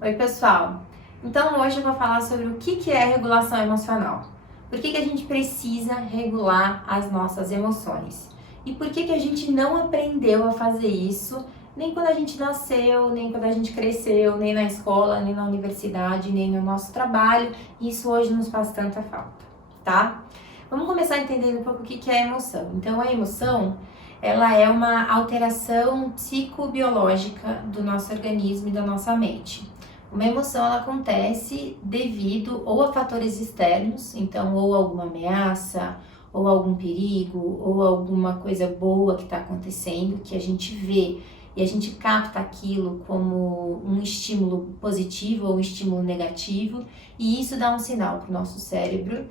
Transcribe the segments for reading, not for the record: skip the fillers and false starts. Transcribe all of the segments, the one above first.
Oi, pessoal! Então, hoje eu vou falar sobre o que é regulação emocional. Por que a gente precisa regular as nossas emoções? E por que a gente não aprendeu a fazer isso nem quando a gente nasceu, nem quando a gente cresceu, nem na escola, nem na universidade, nem no nosso trabalho. E isso hoje nos faz tanta falta, tá? Vamos começar entendendo um pouco o que é a emoção. Então, a emoção, ela é uma alteração psicobiológica do nosso organismo e da nossa mente. Uma emoção ela acontece devido ou a fatores externos, então ou alguma ameaça, ou algum perigo, ou alguma coisa boa que está acontecendo, que a gente vê e a gente capta aquilo como um estímulo positivo ou um estímulo negativo, e isso dá um sinal para o nosso cérebro,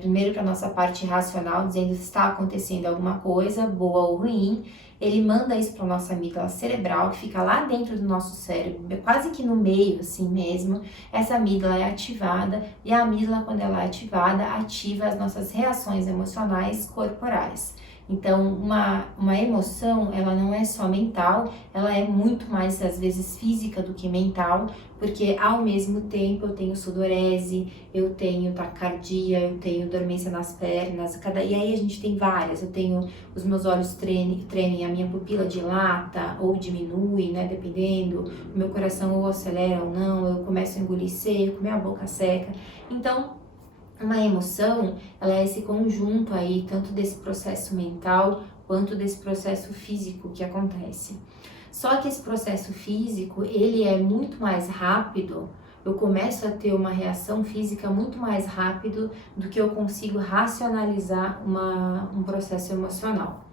primeiro para a nossa parte racional, dizendo se está acontecendo alguma coisa, boa ou ruim. Ele manda isso para nossa amígdala cerebral, que fica lá dentro do nosso cérebro, quase que no meio, assim mesmo. Essa amígdala é ativada, e a amígdala, quando ela é ativada, ativa as nossas reações emocionais corporais. Então, uma emoção, ela não é só mental, ela é muito mais, às vezes, física do que mental, porque ao mesmo tempo eu tenho sudorese, eu tenho taquicardia, eu tenho dormência nas pernas, e aí a gente tem várias, eu tenho os meus olhos tremem, a minha pupila dilata ou diminui, né, dependendo, o meu coração ou acelera ou não, eu começo a engolir seco, minha boca seca. Então, uma emoção, ela é esse conjunto aí, tanto desse processo mental quanto desse processo físico que acontece. Só que esse processo físico, ele é muito mais rápido, eu começo a ter uma reação física muito mais rápido do que eu consigo racionalizar um processo emocional.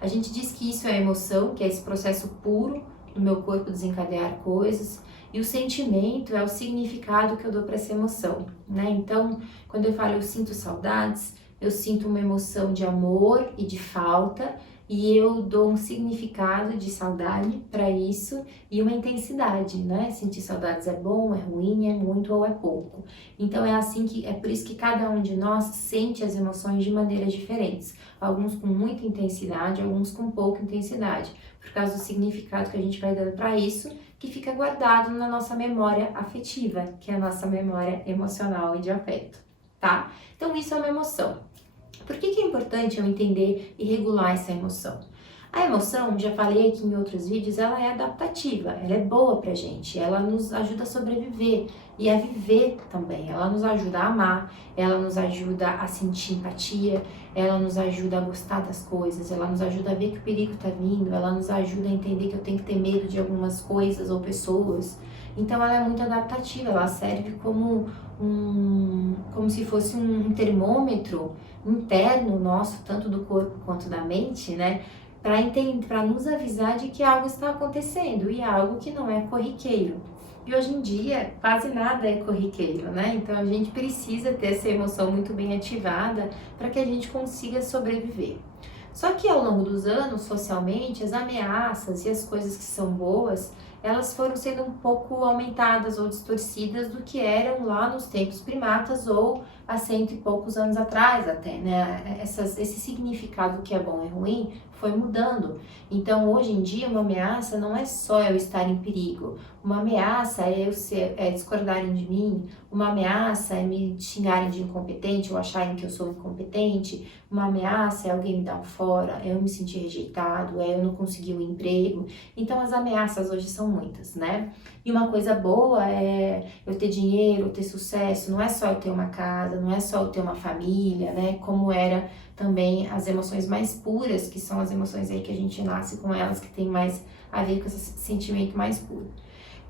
A gente diz que isso é emoção, que é esse processo puro do meu corpo desencadear coisas, e o sentimento é o significado que eu dou para essa emoção, né? Então, quando eu falo eu sinto saudades, eu sinto uma emoção de amor e de falta, e eu dou um significado de saudade para isso e uma intensidade, né? Sentir saudades é bom, é ruim, é muito ou é pouco. Então é por isso que cada um de nós sente as emoções de maneiras diferentes. Alguns com muita intensidade, alguns com pouca intensidade, por causa do significado que a gente vai dando para isso, que fica guardado na nossa memória afetiva, que é a nossa memória emocional e de afeto, tá? Então isso é uma emoção. Por que é importante eu entender e regular essa emoção? A emoção, já falei aqui em outros vídeos, ela é adaptativa, ela é boa pra gente, ela nos ajuda a sobreviver e a viver também, ela nos ajuda a amar, ela nos ajuda a sentir empatia, ela nos ajuda a gostar das coisas, ela nos ajuda a ver que o perigo tá vindo, ela nos ajuda a entender que eu tenho que ter medo de algumas coisas ou pessoas. Então ela é muito adaptativa, ela serve como se fosse um termômetro interno nosso, tanto do corpo quanto da mente, né? Para nos avisar de que algo está acontecendo e algo que não é corriqueiro. E hoje em dia, quase nada é corriqueiro, né? Então a gente precisa ter essa emoção muito bem ativada para que a gente consiga sobreviver. Só que ao longo dos anos, socialmente, as ameaças e as coisas que são boas, elas foram sendo um pouco aumentadas ou distorcidas do que eram lá nos tempos primatas ou há 100 e poucos anos atrás até, né? Esse significado que é bom e ruim foi mudando. Então, hoje em dia, uma ameaça não é só eu estar em perigo. Uma ameaça é discordarem de mim, uma ameaça é me xingarem de incompetente ou acharem que eu sou incompetente, uma ameaça é alguém me dar um fora, é eu me sentir rejeitado, é eu não conseguir um emprego. Então, as ameaças hoje são muitas, né? E uma coisa boa é eu ter dinheiro, eu ter sucesso, não é só eu ter uma casa, não é só eu ter uma família, né? Como era também as emoções mais puras, que são as emoções aí que a gente nasce com elas, que tem mais a ver com esse sentimento mais puro.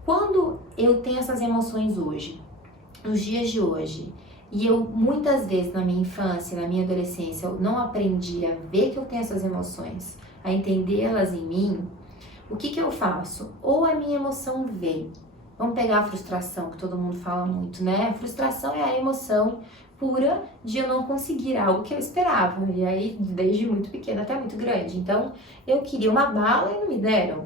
Quando eu tenho essas emoções hoje, nos dias de hoje, e eu muitas vezes na minha infância, na minha adolescência, eu não aprendi a ver que eu tenho essas emoções, a entendê-las em mim, o que eu faço? Ou a minha emoção vem. Vamos pegar a frustração, que todo mundo fala muito, né? A frustração é a emoção pura de eu não conseguir algo que eu esperava. E aí, desde muito pequena até muito grande. Então, eu queria uma bala e não me deram.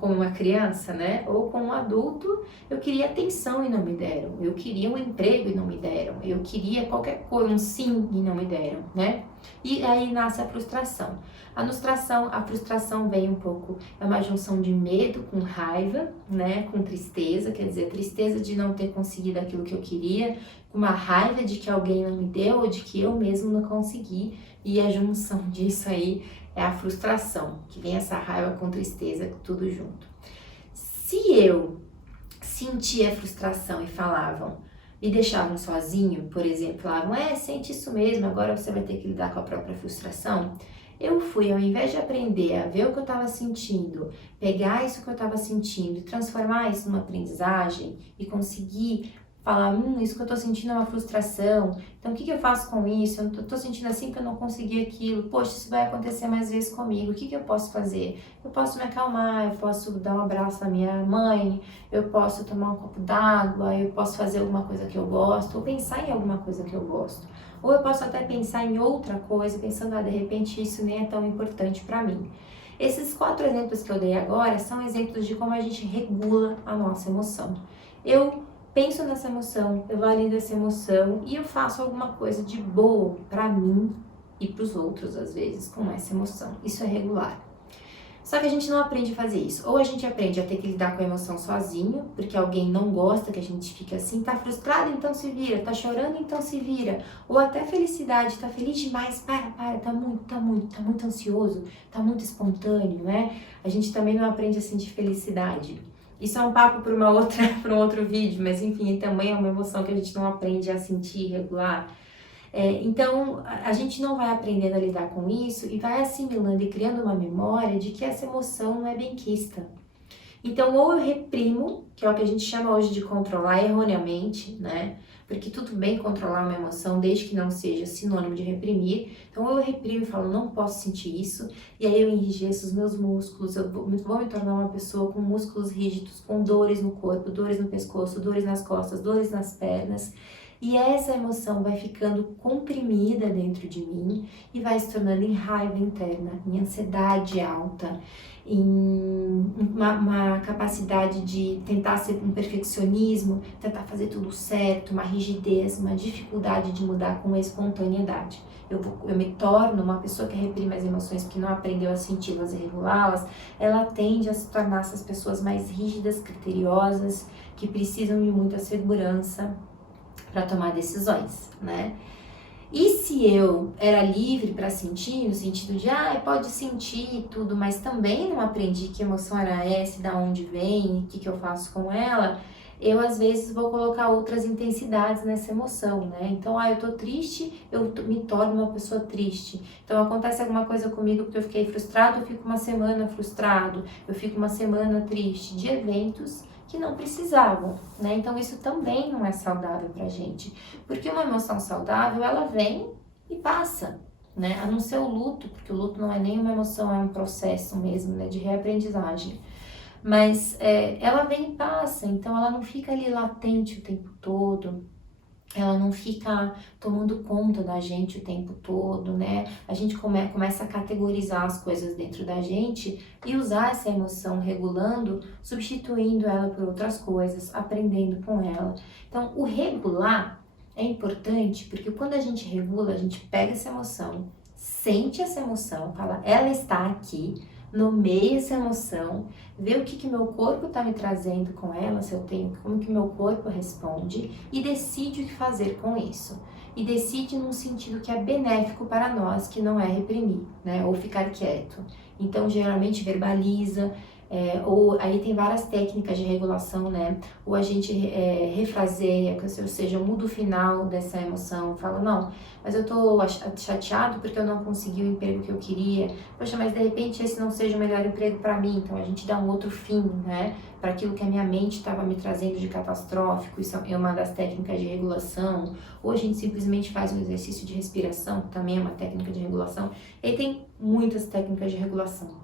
como uma criança, né? Ou como um adulto, eu queria atenção e não me deram. Eu queria um emprego e não me deram. Eu queria qualquer coisa, um sim e não me deram, né? E aí nasce a frustração. A frustração vem um pouco, é uma junção de medo com raiva, né? Com tristeza, quer dizer, tristeza de não ter conseguido aquilo que eu queria, com uma raiva de que alguém não me deu ou de que eu mesmo não consegui. E a junção disso aí é a frustração, que vem essa raiva com tristeza, tudo junto. Se eu sentia a frustração e me deixavam sozinho, por exemplo, falavam, sente isso mesmo, agora você vai ter que lidar com a própria frustração. Eu fui, ao invés de aprender a ver o que eu estava sentindo, pegar isso que eu estava sentindo e transformar isso numa aprendizagem e conseguir falar, isso que eu tô sentindo é uma frustração, então o que eu faço com isso? Eu tô sentindo assim que eu não consegui aquilo, poxa, isso vai acontecer mais vezes comigo, o que eu posso fazer? Eu posso me acalmar, eu posso dar um abraço à minha mãe, eu posso tomar um copo d'água, eu posso fazer alguma coisa que eu gosto, ou pensar em alguma coisa que eu gosto. Ou eu posso até pensar em outra coisa, pensando, de repente isso nem é tão importante para mim. Esses 4 exemplos que eu dei agora são exemplos de como a gente regula a nossa emoção. Eu penso nessa emoção, eu valido essa emoção e eu faço alguma coisa de boa para mim e para os outros, às vezes, com essa emoção. Isso é regular. Só que a gente não aprende a fazer isso. Ou a gente aprende a ter que lidar com a emoção sozinho, porque alguém não gosta que a gente fique assim, tá frustrado, então se vira, tá chorando, então se vira. Ou até felicidade, tá feliz demais, para, tá muito ansioso, tá muito espontâneo, né? A gente também não aprende a sentir felicidade. Isso é um papo para para um outro vídeo, mas enfim, também é uma emoção que a gente não aprende a sentir, regular. Então, a gente não vai aprendendo a lidar com isso e vai assimilando e criando uma memória de que essa emoção não é benquista. Então, ou eu reprimo, que é o que a gente chama hoje de controlar erroneamente, né? Porque tudo bem controlar uma emoção, desde que não seja sinônimo de reprimir. Então, ou eu reprimo e falo, não posso sentir isso, e aí eu enrijeço os meus músculos, eu vou me tornar uma pessoa com músculos rígidos, com dores no corpo, dores no pescoço, dores nas costas, dores nas pernas. E essa emoção vai ficando comprimida dentro de mim e vai se tornando em raiva interna, em ansiedade alta, em uma capacidade de tentar ser um perfeccionismo, tentar fazer tudo certo, uma rigidez, uma dificuldade de mudar com espontaneidade. Eu me torno uma pessoa que reprime as emoções, que não aprendeu a senti-las e regulá-las, ela tende a se tornar essas pessoas mais rígidas, criteriosas, que precisam de muita segurança para tomar decisões, né? E se eu era livre para sentir, no sentido de, pode sentir e tudo, mas também não aprendi que emoção era essa, da onde vem, o que eu faço com ela, eu às vezes vou colocar outras intensidades nessa emoção, né? Então, eu tô triste, eu me torno uma pessoa triste. Então, acontece alguma coisa comigo porque eu fiquei frustrado, eu fico uma semana frustrado, eu fico uma semana triste, de eventos que não precisavam, né? Então isso também não é saudável pra gente, porque uma emoção saudável, ela vem e passa, né? A não ser o luto, porque o luto não é nem uma emoção, é um processo mesmo, né, de reaprendizagem. Mas ela vem e passa, então ela não fica ali latente o tempo todo, ela não fica tomando conta da gente o tempo todo, né? A gente começa a categorizar as coisas dentro da gente e usar essa emoção regulando, substituindo ela por outras coisas, aprendendo com ela. Então, o regular é importante porque quando a gente regula, a gente pega essa emoção, sente essa emoção, fala, ela está aqui, nomeia essa emoção, vê o que meu corpo está me trazendo com ela, se eu tenho, como que meu corpo responde e decide o que fazer com isso. E decide num sentido que é benéfico para nós, que não é reprimir, né? Ou ficar quieto. Então, geralmente verbaliza, ou aí tem várias técnicas de regulação, né? Ou a gente refraseia, ou seja, muda o final dessa emoção, fala, não, mas eu tô chateado porque eu não consegui o emprego que eu queria, poxa, mas de repente esse não seja o melhor emprego para mim, então a gente dá um outro fim, né? Para aquilo que a minha mente estava me trazendo de catastrófico, isso é uma das técnicas de regulação, ou a gente simplesmente faz um exercício de respiração, que também é uma técnica de regulação, e aí tem muitas técnicas de regulação.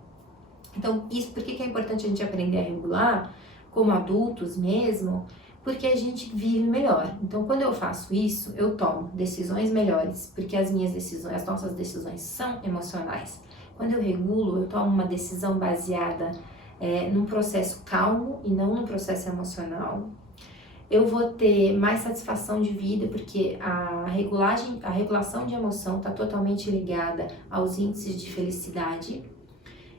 Então, isso, por que é importante a gente aprender a regular, como adultos mesmo? Porque a gente vive melhor. Então, quando eu faço isso, eu tomo decisões melhores, porque as nossas decisões são emocionais. Quando eu regulo, eu tomo uma decisão baseada num processo calmo e não num processo emocional. Eu vou ter mais satisfação de vida, porque a regulação de emoção está totalmente ligada aos índices de felicidade.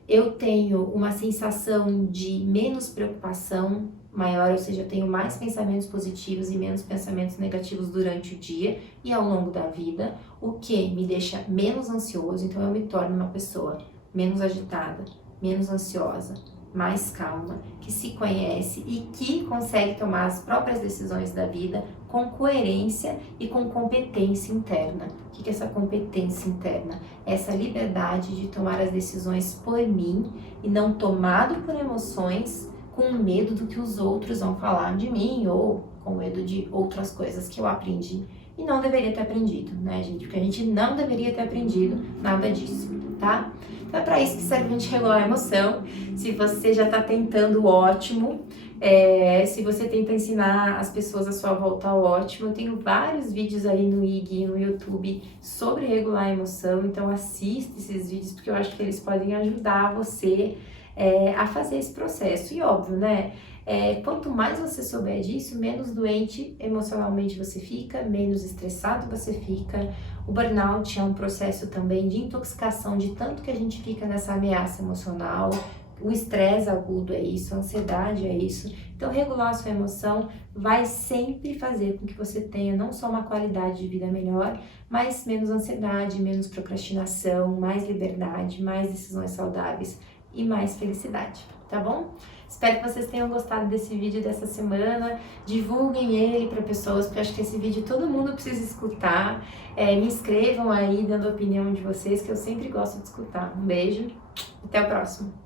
Eu tenho uma sensação de menos preocupação maior, ou seja, eu tenho mais pensamentos positivos e menos pensamentos negativos durante o dia e ao longo da vida, o que me deixa menos ansioso, então eu me torno uma pessoa menos agitada, menos ansiosa, mais calma, que se conhece e que consegue tomar as próprias decisões da vida com coerência e com competência interna. O que é essa competência interna? Essa liberdade de tomar as decisões por mim e não tomado por emoções com medo do que os outros vão falar de mim ou com medo de outras coisas que eu aprendi e não deveria ter aprendido, né, gente? Porque a gente não deveria ter aprendido nada disso, tá? Então é para isso que serve a gente regular a emoção. Se você já está tentando, ótimo. Se você tenta ensinar as pessoas à sua volta, ótimo. Eu tenho vários vídeos aí no IG e no YouTube sobre regular a emoção, então assista esses vídeos porque eu acho que eles podem ajudar você a fazer esse processo. E óbvio, né? Quanto mais você souber disso, menos doente emocionalmente você fica, menos estressado você fica. O burnout é um processo também de intoxicação de tanto que a gente fica nessa ameaça emocional. O estresse agudo é isso, a ansiedade é isso. Então, regular a sua emoção vai sempre fazer com que você tenha não só uma qualidade de vida melhor, mas menos ansiedade, menos procrastinação, mais liberdade, mais decisões saudáveis e mais felicidade, tá bom? Espero que vocês tenham gostado desse vídeo dessa semana. Divulguem ele para pessoas, porque eu acho que esse vídeo todo mundo precisa escutar. Me inscrevam aí dando a opinião de vocês, que eu sempre gosto de escutar. Um beijo, até o próximo.